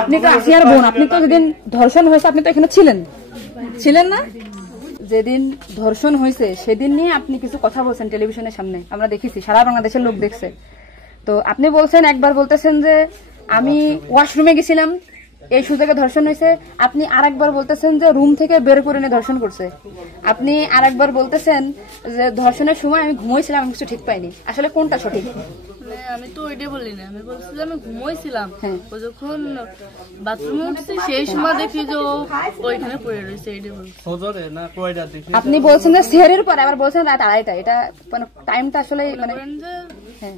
আপনি তো আসিয়ার বোন, আপনি তো যেদিন ধর্ষণ হয়েছে আপনি তো এখানে ছিলেন না? যেদিন ধর্ষণ হয়েছে সেদিন নিয়ে আপনি কিছু কথা বলছেন টেলিভিশনের সামনে, আমরা দেখেছি, সারা বাংলাদেশের লোক দেখছে। তো আপনি বলছেন, একবার বলতেছেন যে আমি ওয়াশরুমে গেছিলাম এই সুযোগে ধর্ষণ হয়েছে, আপনি আরেকবার বলতেছেন যে রুম থেকে বের করে নিয়ে ধর্ষণ করছে, আপনি আরেকবার বলতেছেন যে ধর্ষণের সময় আমি ঘুমাইছিলাম, আমি কিছু ঠিক পাইনি। আসলে কোনটা সঠিক? আমি তো ওইটাই বলি না, আমি বলছি যে আমি ঘুমাইছিলাম, ও যখন বাথরুমে উঠছে সেই সময় দেখি যে ওইখানে পড়ে রয়েছে, এইটাই বলছি। আপনি বলছেন যে সেহরির পরে, আবার বলছেন রাত 2:30টা, এটা মানে টাইমটা আসলে মানে হ্যাঁ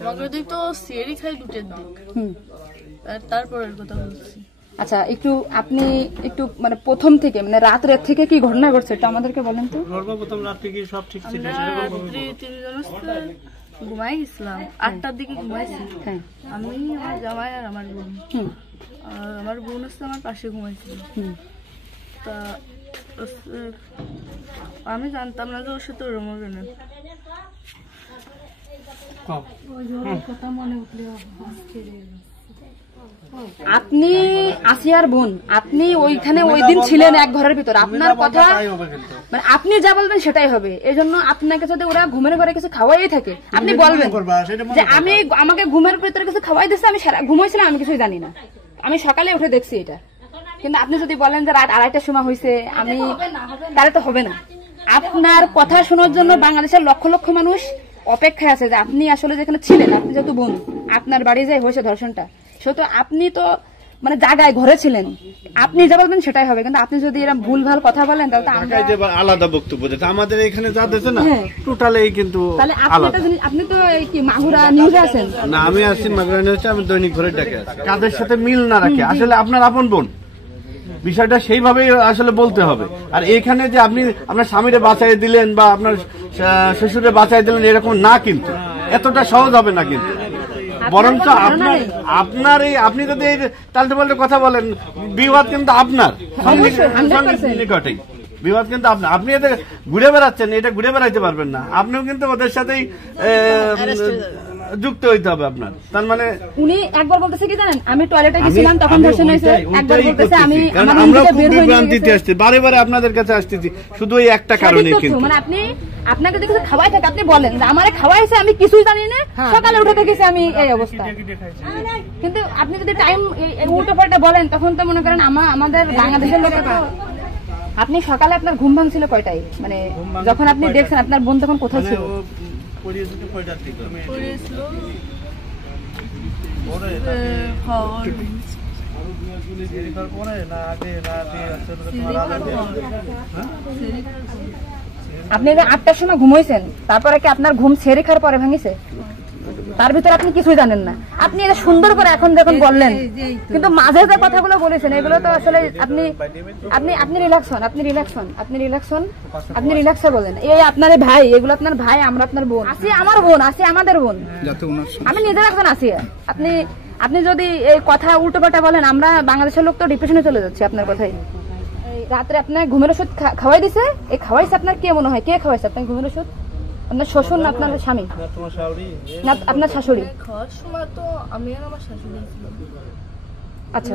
আমাকে দিক তো সেহরি খাই 2টার দিক, তারপরের কথা বলছি। আচ্ছা, আপনি একটু মানে প্রথম থেকে মানে রাত থেকে কি ঘটনা ঘটছে এটা আমাদেরকে বলেন তো। সর্বপ্রথম রাত থেকে সব ঠিক ছিল, ঘুমাই গেছিলাম 8টার দিকে ঘুমাইছি। আমি, আমার জামাই আর আমার বোন, আমার বোন হচ্ছে আমার পাশে ঘুমাইছিল। তা আমি জানতাম না যে ওর সাথে ওরম হবে না। আপনি আসিয়ার বোন, আপনি ওইখানে ওই দিন ছিলেন এক ঘরের ভিতর, আপনার কথা মানে আপনি যা বলবেন সেটাই হবে। এই জন্য আপনাকে যদি ওরা ঘুমের ঘরে কিছু খাওয়াই থাকে আপনি বলবেন যে আমাকে ঘুমের ভিতরে কিছু খাওয়াই দিচ্ছে, আমি ঘুমাইছিলাম, আমি কিছুই জানি না, আমি সকালে উঠে দেখছি এটা। কিন্তু আপনি যদি বলেন যে রাত 2:30টার সময় হয়েছে, আমি তাহলে তো হবে না। আপনার কথা শোনার জন্য বাংলাদেশের লক্ষ লক্ষ মানুষ অপেক্ষায় আছে যে আপনি আসলে যেখানে ছিলেন, আপনি যেহেতু বোন, আপনার বাড়ি যাই হয়েছে ধর্ষণটা, সেহেতু আপনি তো মানে জায়গায় ঘরে ছিলেন, আপনি যা বলবেন সেটাই হবে। কিন্তু আপনি যদি এরকম ভুলভাল কথা বলেন তাহলে আলাদা বক্তব্য দিতে, আমাদের এখানে যা দিচ্ছে না টোটালি কিন্তু আপনি তো কি মাগুরা নিউজে আছেন না? আমি আছি মাগুরা নিউজে, আমি দৈনিক ঘরে ডাকে আছি। কাদের সাথে মিল না রাখে আসলে আপনার আপন বোন, বিষয়টা সেইভাবেই আসলে বলতে হবে। আর এখানে যে আপনি আপনার স্বামীরে বাঁচাই দিলেন বা আপনার শ্বশুরে বাঁচাই দিলেন এরকম না, কিন্তু এতটা সহজ হবে না। কিন্তু বরঞ্চ আপনার এই আপনি যদি এই তালতে পাল্টে কথা বলেন, বিবাদ কিন্তু আপনার নিকটেই, বিবাদ কিন্তু আপনার। আপনি এতে ঘুরে বেড়াচ্ছেন, এটা ঘুরে বেড়াইতে পারবেন না, আপনিও কিন্তু ওদের সাথেই যুক্ত হইতে হবে আপনার। তার মানে উনি একবার বলতেছে কি জানেন, আমি টয়লেটে গেছিলাম তখন ধর্ষণ হয়েছে, একবার বলতেছে আমি আমরা খুব বিভ্রান্তিতে আসছি, বারে বারে আপনাদের কাছে আসতেছি শুধু এই একটা কারণে। কিন্তু মানে আপনাকে যদি কিছু খাওয়াই থাকে আপনি বলেন যে আমারে খাওয়াইছে, আমি কিছুই জানি না, সকালে উঠে দেখেছি আমি এই অবস্থা। কিন্তু আপনি যদি টাইম উল্টো পাল্টা বলেন তখন তো মনে করেন আমাদের বাংলাদেশের লোক। আপনি সকালে আপনার ঘুম ভাঙছিল কয়টায়, মানে যখন আপনি দেখছেন আপনার বোন তখন কোথায় ছিল? আপনি 8টার সময় ঘুমাইছেন, তারপরে কি আপনার ঘুম ছেড়ে খাওয়ার পরে ভাঙিছে? তার ভিতরে আপনি কিছুই জানেন না। আপনি এটা সুন্দর করে এখন যখন বললেন, কিন্তু মাঝে যে কথাগুলো বলেছেন এগুলো তো আসলে আপনি রিল্যাক্স হন, আপনি রিল্যাক্সে বলেন। এই আপনার ভাই, এগুলো আপনার ভাই, আমরা আপনার বোন, আসি আমার বোন, আসি আমাদের বোন, আমি নিজের একজন আসি। আপনি যদি এই কথা উল্টো পাল্টা বলেন, আমরা বাংলাদেশের লোক তো ডিপ্রেশনে চলে যাচ্ছে আপনার কথাই। রাত্রে আপনার ঘুমের ওষুধ খাওয়াই দিছে, এই খাওয়াইছে আপনার কে মনে হয়, কে খাওয়াইছে আপনার ঘুমের ওষুধ? আপনার শ্বশুর না আপনার স্বামী না আপনার শাশুড়ি? আচ্ছা,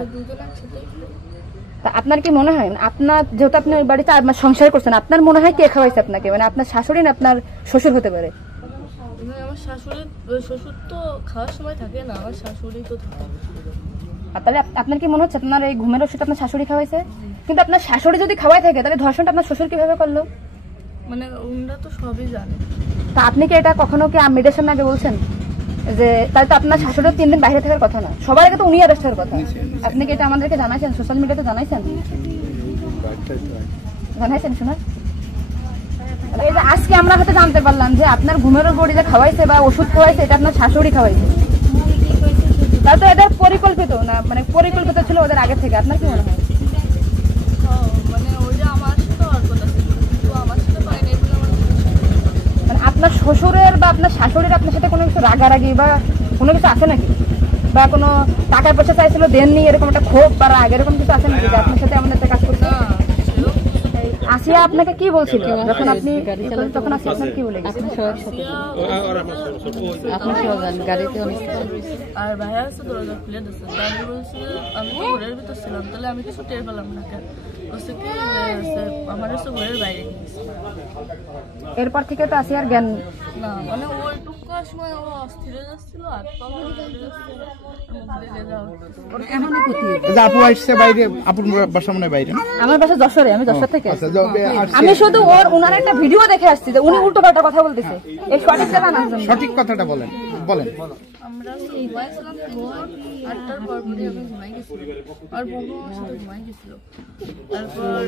আপনার কি মনে হয় আপনার যেহেতু আপনি ওই বাড়িতে সংসার করছেন, আপনার মনে হয় কে খাওয়াইছে আপনাকে, মানে আপনার শাশুড়ি না আপনার শ্বশুর হতে পারে? আমার শ্বশুর তো খাওয়ার সময় থাকে না, আমার শাশুড়ি তো থাকে। তাহলে আপনার কি মনে হচ্ছে আপনার এই ঘুমের ওষুধ আপনার শাশুড়ি খাওয়াইছে? কিন্তু আপনার শাশুড়ি যদি খাওয়াই থাকে তাহলে ধর্ষণটা আপনার শ্বশুর কিভাবে করলো? মানে ওনারা তো সবই জানে। তা আপনি কি এটা কখনো কি মিডিয়ার সামনে আগে বলছেন যে তাহলে তো আপনার শাশুড়ি 3 দিন বাইরে থাকার কথা না, সবার আগে তো উনি অ্যারেস্ট হওয়ার কথা? আপনি কি এটা আমাদেরকে জানাইছেন, সোশ্যাল মিডিয়াতে জানাইছেন শোনা? এই যে আজকে আমরা হয়তো জানতে পারলাম যে আপনার ঘুমের বড়ি যে খাওয়াইছে বা ওষুধ খাওয়াইছে এটা আপনার শাশুড়ি খাওয়াইছে, তাহলে তো এটা পরিকল্পিত না, মানে পরিকল্পিত ছিল ওদের আগে থেকে। আপনার কি মনে হয়? মানে আপনার শ্বশুরের বা আপনার শাশুড়ির আপনার সাথে কোনো কিছু রাগারাগি বা কোনো কিছু আছে নাকি, বা কোনো টাকা পয়সা চাইছিল দেননি, এরকম একটা ক্ষোভ বা রাগ এরকম কিছু আছে নাকি যে আপনার সাথে আমাদের একটা কাজ করছে? আসিয়া আপনাকে কি বলছিল যখন আপনি তখন আসিয়া আপনার কি বলে গেছে? আর ভাইয়া আছে দরজা খুলে দিচ্ছে, আমি বলছি আমি তো ঘরের ভিতর ছিলাম, তাহলে আমি কিছু টের পেলাম না কেন? বলছে কি আমার হচ্ছে ঘরের বাইরে নিয়েছে। এরপর থেকে তো আসি আর জ্ঞান না মানে ওইটুকু সময় ও অস্থির হয়ে যাচ্ছিল, হাত পা আপু আসছে বাইরে, আপুর বাসা মনে হয় বাইরে। আমার বাসা যশোরে, আমি যশোর থেকে আচ্ছা, আমি শুধু ওনার একটা ভিডিও দেখে আসছি যে উনি উল্টো পাল্টা কথা বলতেছে, এই সঠিকটা জানার জন্য। সঠিক কথাটা বলেন। আমরা ঘুমাইছিলাম 8টার পর পরে আমি ঘুমাই গেছিলাম, আর বন্ধু আমার সাথে ঘুমাই গেছিল। তারপর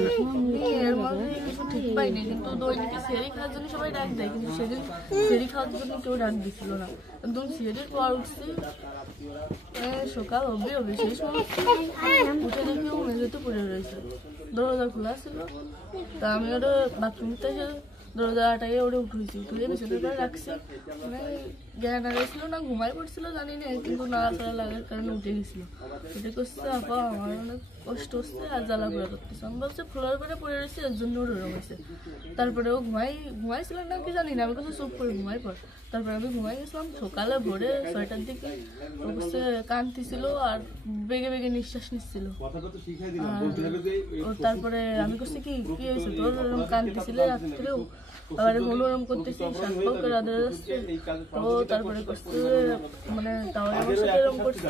এর মধ্যে কিছু ঠিক পাইনি, কিন্তু দৈনিকে সেরি খাওয়ার জন্য সবাই ডাক দেয়, কিন্তু সেদিন সেরি খাওয়ার জন্য কেউ ডাক দিছিল না। একদম সেরির পর উঠছি, সকাল হবে সেই সময় উঠে দেখি ও মেঝেতে পড়ে রয়েছে, দরজা খোলা ছিল। তা আমি ওটা বাথরুম থেকে দরজা আটাইয়ে ওটা উঠেছি, উঠে বিছানার পরে রাখছি। মানে জ্ঞান হারিয়েছিল না ঘুমাই পড়ছিল জানি না, কিন্তু নাড়াচাড়া লাগার কারণে উঠে গেছিল। উঠে করছে আপা আমার অনেক কষ্ট হচ্ছে আর জ্বালা ঘোরা করতেছে। আমি বলছি ফ্লোর করে পড়ে রয়েছে, এর জন্য ওর ওরম হয়েছে। তারপরে ও ঘুমাইছিল না কি জানি না, আমি কাছে চুপ করে ঘুমাই পর। তারপরে আমি ঘুমাই গেছিলাম, সকালে ভোরে 6টার দিকে ও করছে কাঁদতেছিল আর বেগে বেগে নিঃশ্বাস নিচ্ছিল। তারপরে আমি করছি কি হয়েছে তোর, ওরম কাঁদতেছিলে রাত্রেও, আবার ওরম করতেছি, শ্বাস পাও করে আদরে যাচ্ছে। তো তারপরে করছে মানে তাও আমার সাথে এরকম করছে,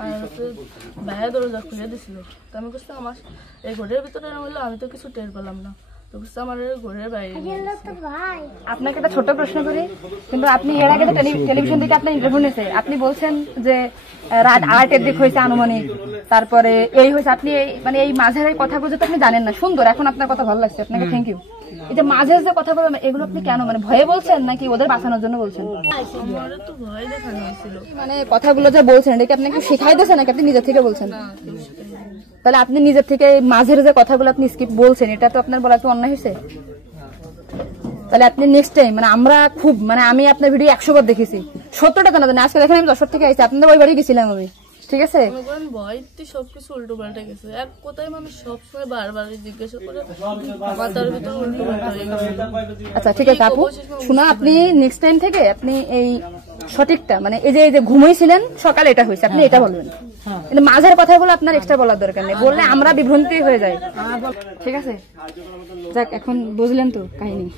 আর হচ্ছে বাইরে দরজা খুলে দিছিল। তো আমি করছি আমার এই ঘরের ভিতরে হলো, আমি তো কিছু টের পেলাম না। তো করছে আমার ঘরের বাইরে। আপনাকে একটা ছোট প্রশ্ন করি, কিন্তু আপনি এর আগে তো টেলিভিশন থেকে আপনার ইন্টারভিউ নিয়েছে, আপনি বলছেন যে রাত 8-এর দিক হয়েছে আনুমানিক, তারপরে এই হয়েছে, আপনি মানে এই মাঝের কথাগুলো তো আপনি জানেন না। সুন্দর, এখন আপনার কথা ভালো লাগছে, আপনাকে থ্যাংক ইউ। এই যে মাঝে যে কথা বলবেন এগুলো আপনি কেন, মানে ভয়ে বলছেন নাকি ওদের বাঁচানোর জন্য বলছেন? আমারও তো ভয় দেখানো হয়েছিল। মানে কথাগুলো যে বলছেন এটা কি আপনাকে শেখাই দিয়েছে নাকি আপনি নিজের থেকে বলছেন? তাহলে আপনি নিজের থেকে মাঝের যে কথাগুলো আপনি স্কিপ বলছেন, এটা তো আপনার বলা একটু অন্যায় হয়েছে। তাহলে আপনি নেক্সট টাইম, মানে আমরা খুব, মানে আমি আপনার ভিডিও 100 বার দেখেছি, সত্যটা জানা জানি। আজকে দেখেন আমি যশোর থেকে আসছি, আপনাদের ওই বাড়ি গেছিলাম আমি, ঠিক আছে? ভয়তে সবকিছু উল্টো পাল্টা গেছে। এক কথায় মানুষ সবসময় বারবার জিজ্ঞাসা করে মাথার ভিতরে উল্টো পাল্টা হয়ে গেছে। আচ্ছা ঠিক আছে আপু, শোনা, আপনি নেক্সট টাইম থেকে আপনি এই সঠিকটা, মানে এই যে ঘুমাইছিলেন সকালে এটা হয়েছে, আপনি এটা বলবেন। কিন্তু মাঝের কথাগুলো আপনার এক্সট্রা বলার দরকার নেই, বললে আমরা বিভ্রান্তি হয়ে যাই, ঠিক আছে? যাক, এখন বুঝলেন তো কাহিনী।